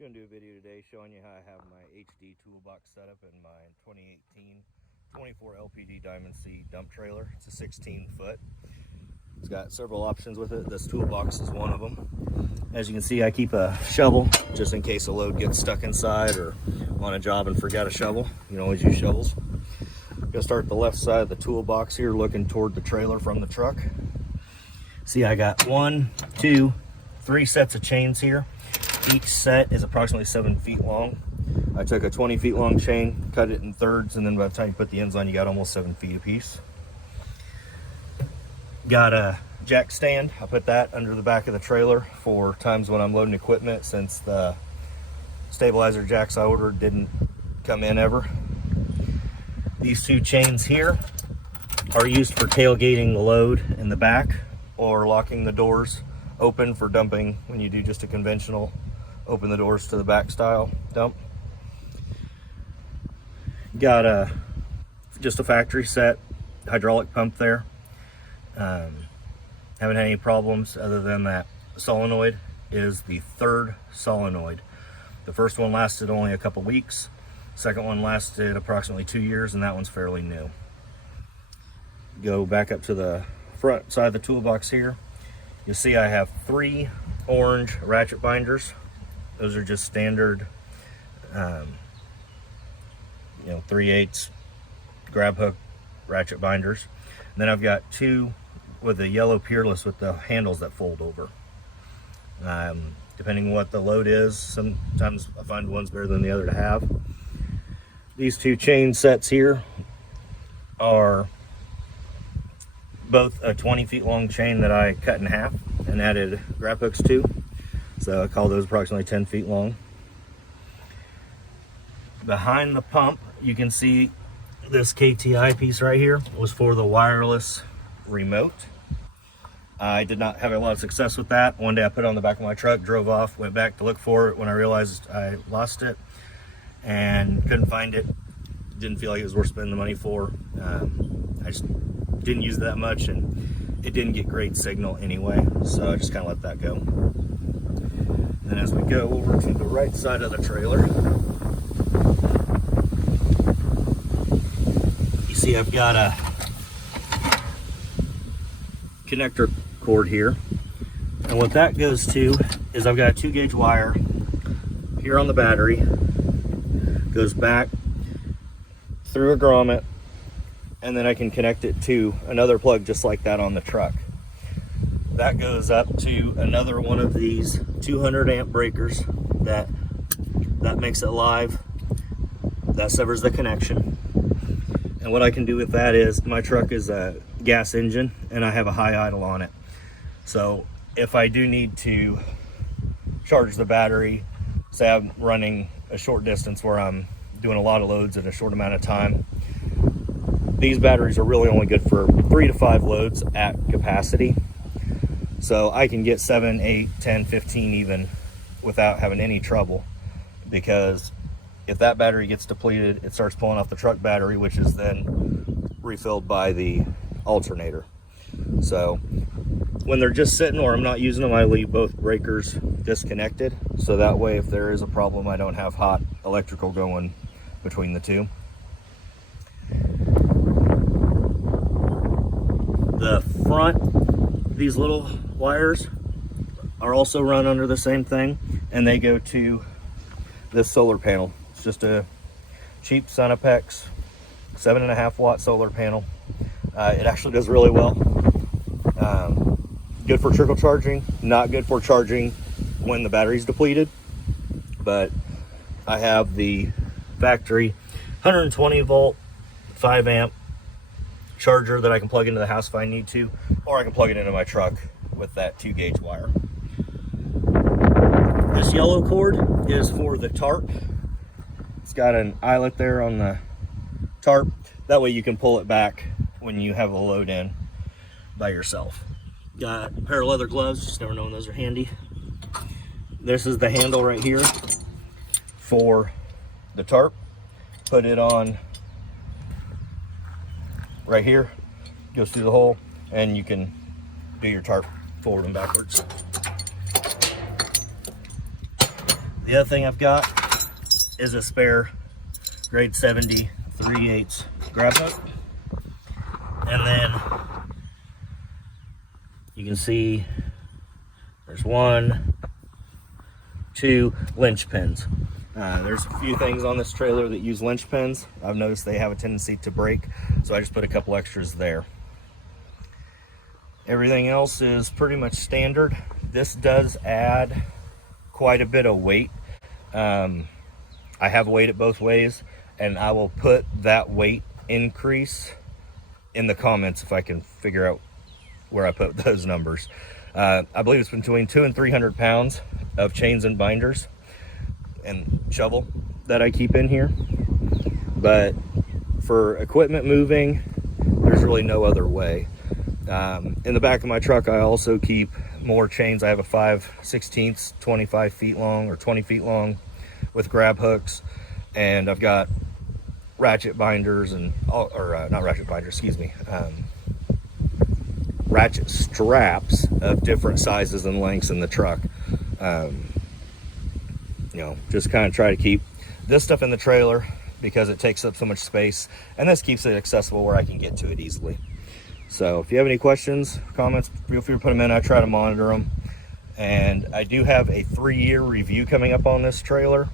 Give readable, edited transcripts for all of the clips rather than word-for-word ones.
Going to do a video today showing you how I have my HD Toolbox set up in my 2018 24 LPD Diamond C dump trailer. It's a 16 foot. It's got several options with it. This Toolbox is one of them. As you can see, I keep a shovel just in case a load gets stuck inside or on a job and forgot a shovel. You can always use shovels. I'm gonna start at the left side of the toolbox here, looking toward the trailer from the truck. See, I got 1, 2, 3 sets of chains here. Each set is approximately 7 feet long. I took a 20 feet long chain, cut it in thirds, and then by the time you put the ends on, you got almost 7 feet apiece. Got a jack stand. I put that under the back of the trailer for times when I'm loading equipment, since the stabilizer jacks I ordered didn't come in ever. These 2 chains here are used for tailgating the load in the back or locking the doors open for dumping when you do just a conventional open the doors to the back style dump. Got just a factory set hydraulic pump there. Haven't had any problems other than that solenoid is the 3rd solenoid. The first one lasted only a couple weeks. Second one lasted approximately 2 years, and that one's fairly new. Go back up to the front side of the toolbox here. You'll see I have 3 orange ratchet binders. Those are just standard, 3/8 grab hook ratchet binders. And then I've got 2 with the yellow Peerless with the handles that fold over. Depending on what the load is, sometimes I find one's better than the other to have. These 2 chain sets here are both a 20 feet long chain that I cut in half and added grab hooks to. So I call those approximately 10 feet long. Behind the pump, you can see this KTI piece right here was for the wireless remote. I did not have a lot of success with that. One day I put it on the back of my truck, drove off, went back to look for it when I realized I lost it and couldn't find it. Didn't feel like it was worth spending the money for. I just didn't use it that much, and it didn't get great signal anyway, so I just kind of let that go. And as we go over to the right side of the trailer, you see I've got a connector cord here, and what that goes to is I've got a 2-gauge wire here on the battery, goes back through a grommet, and then I can connect it to another plug just like that on the truck. That goes up to another one of these 200 amp breakers that makes it live. That severs the connection. And what I can do with that is, my truck is a gas engine and I have a high idle on it. So if I do need to charge the battery, say I'm running a short distance where I'm doing a lot of loads in a short amount of time, these batteries are really only good for 3 to 5 loads at capacity. So I can get 7, 8, 10, 15 even without having any trouble, because if that battery gets depleted, it starts pulling off the truck battery, which is then refilled by the alternator. So when they're just sitting or I'm not using them, I leave both breakers disconnected, so that way if there is a problem, I don't have hot electrical going between the 2. The front, these little wires are also run under the same thing, and they go to this solar panel. It's just a cheap Sunapex 7.5 watt solar panel. It actually does really well. Good for trickle charging, not good for charging when the battery's depleted, but I have the factory 120 volt 5 amp charger that I can plug into the house if I need to, or I can plug it into my truck with that 2-gauge wire. This yellow cord is for the tarp. It's got an eyelet there on the tarp. That way you can pull it back when you have a load in by yourself. Got a pair of leather gloves, just never know when those are handy. This is the handle right here for the tarp. Put it on right here, goes through the hole, and you can do your tarp forward and backwards. The other thing I've got is a spare grade 70 3/8 grab hook. And then you can see there's 1, 2 lynch pins. There's a few things on this trailer that use lynch pins. I've noticed they have a tendency to break, so I just put a couple extras there. Everything else is pretty much standard. This does add quite a bit of weight. I have weighed it both ways, and I will put that weight increase in the comments if I can figure out where I put those numbers. I believe it's between 200 and 300 pounds of chains and binders and shovel that I keep in here. But for equipment moving, there's really no other way. In the back of my truck, I also keep more chains. I have a 5/16 25 feet long or 20 feet long with grab hooks, and I've got ratchet binders and not ratchet binders, excuse me, ratchet straps of different sizes and lengths in the truck. You know, just kind of try to keep this stuff in the trailer because it takes up so much space, and this keeps it accessible where I can get to it easily. So if you have any questions, comments, feel free to put them in. I try to monitor them. And I do have a 3-year review coming up on this trailer.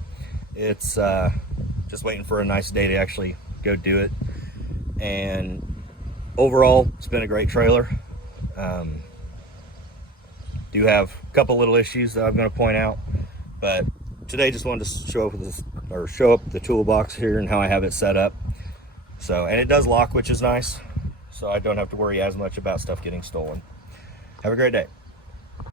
It's just waiting for a nice day to actually go do it. And overall, it's been a great trailer. Do have a couple little issues that I'm going to point out, but today just wanted to show up the toolbox here and how I have it set up. So, and it does lock, which is nice. So I don't have to worry as much about stuff getting stolen. Have a great day.